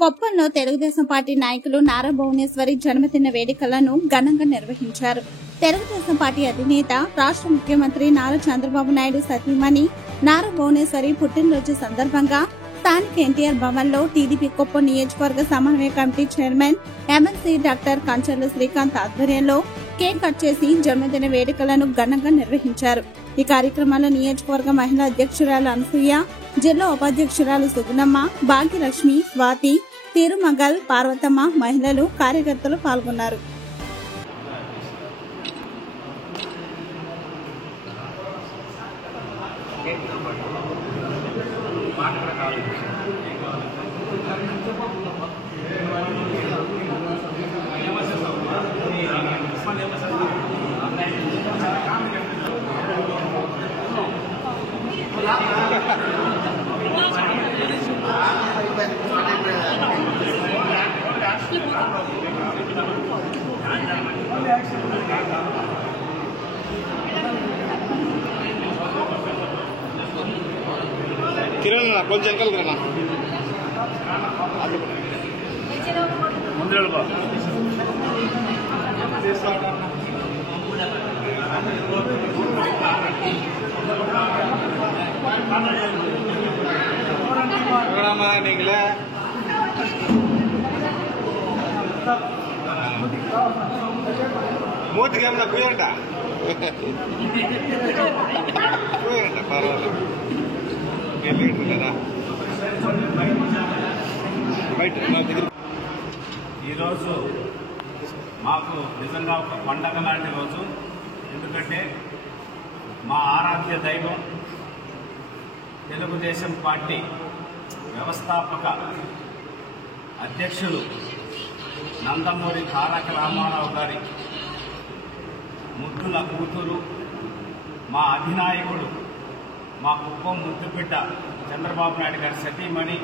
కొప్పంలో Telugu Desam party నాయకులు నారా భువనేశ్వరి జన్మదిన వేడుకలను ఘనంగా నిర్వహించారు. తెలుగుదేశం పార్టీ అధినేత రాష్ట్ర ముఖ్యమంత్రి నారా చంద్రబాబు నాయుడు సతీమణి నారా భువనేశ్వరి పుట్టినరోజు సందర్భంగా స్థానిక ఎన్టీఆర్ భవన్ లో టీడీపీ కొప్పం నియోజకవర్గ సమన్వయ committee chairman MLC doctor Kancharla Srikanth ఆధ్వర్యంలో కేక్ కట్ చేసి జన్మదిన వేడుకలను ఘనంగా నిర్వహించారు. ఈ కార్యక్రమంలో నియోజకవర్గ మహిళా అధ్యక్షురాలు అనసూయ, జిల్లా ఉపాధ్యక్షురాలు సుగుణమ్మ, భాగ్యలక్ష్మి, స్వాతి, తిరుమగల్, పార్వతమ్మ, మహిళలు, కార్యకర్తలు పాల్గొన్నారు. కిరణ్ కొంచెం వెనకాల ముందు நீங்களே மூத்துக்கு ஏமா போயிடா போயிடா பரவாயில்ல ఈరోజు మాకు నిజంగా ఒక పండగ లాంటి రోజు. ఎందుకంటే మా ఆరాధ్య దైవం తెలుగుదేశం పార్టీ వ్యవస్థాపక అధ్యక్షులు నందమూరి తారక రామారావు గారి ముద్దుల కూతురు, మా అధినాయకుడు, మా కుప్పం ముద్దుబిడ్డ చంద్రబాబు నాయుడు గారి సతీమణి,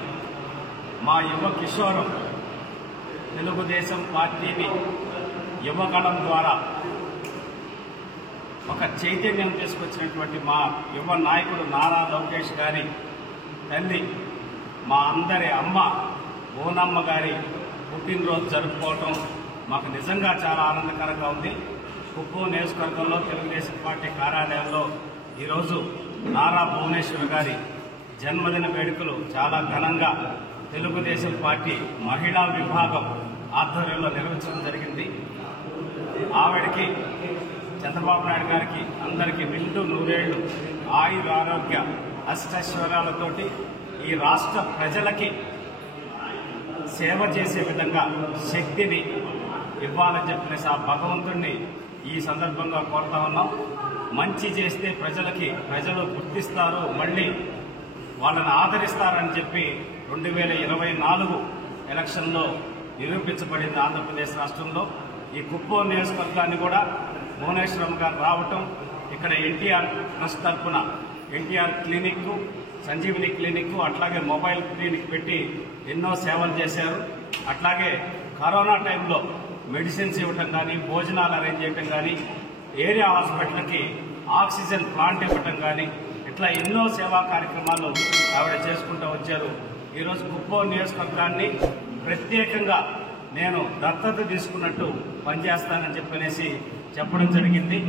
మా యువ కిషోరం తెలుగుదేశం పార్టీని యువగళం ద్వారా ఒక చైతన్యం తీసుకొచ్చినటువంటి మా యువ నాయకుడు నారా లోకేష్ గారి తల్లి, మా అందరి అమ్మ ఓనమ్మ గారి పుట్టినరోజు జరుపుకోవటం మాకు నిజంగా చాలా ఆనందకరంగా ఉంది. కుప్పం నియోజకవర్గంలో తెలుగుదేశం పార్టీ కార్యాలయంలో ఈరోజు నారా భువనేశ్వరి గారి జన్మదిన వేడుకలు చాలా ఘనంగా తెలుగుదేశం పార్టీ మహిళా విభాగం ఆధ్వర్యంలో నిర్వహించడం జరిగింది. ఆవిడకి, చంద్రబాబు నాయుడు గారికి, అందరికీ నిండు నూరేళ్లు ఆయుర ఆరోగ్య అష్టైశ్వర్యాలతోటి ఈ రాష్ట్ర ప్రజలకి సేవ చేసే విధంగా శక్తిని ఇవ్వాలని చెప్పినేసి ఆ భగవంతుడిని ఈ సందర్భంగా కోరుతా ఉన్నాం. మంచి చేస్తే ప్రజలు గుర్తిస్తారు, మళ్ళీ వాళ్ళని ఆదరిస్తారని చెప్పి 2024 ఎలక్షన్లో నిరూపించబడింది ఆంధ్రప్రదేశ్ రాష్ట్రంలో. ఈ కుప్పం నియోజకవర్గాన్ని కూడా భువనేశ్వరం గారు రావటం, ఇక్కడ ఎన్టీఆర్ ట్రస్ట్ తరఫున ఎన్టీఆర్ క్లినిక్, సంజీవిని క్లినిక్, అట్లాగే మొబైల్ క్లినిక్ పెట్టి ఎన్నో సేవలు చేశారు. అట్లాగే కరోనా టైంలో మెడిసిన్స్ ఇవ్వటం కానీ, భోజనాలు అరేంజ్ చేయటం కానీ, ఏరియా హాస్పిటల్కి ఆక్సిజన్ ప్లాంట్ ఇవ్వటం కానీ, ఇట్లా ఎన్నో సేవా కార్యక్రమాలు ఆవిడ చేసుకుంటూ వచ్చారు. ఈరోజు కుప్పం నియోజకవర్గాన్ని ప్రత్యేకంగా నేను దత్తత తీసుకున్నట్టు పనిచేస్తానని చెప్పనేసి చెప్పడం జరిగింది.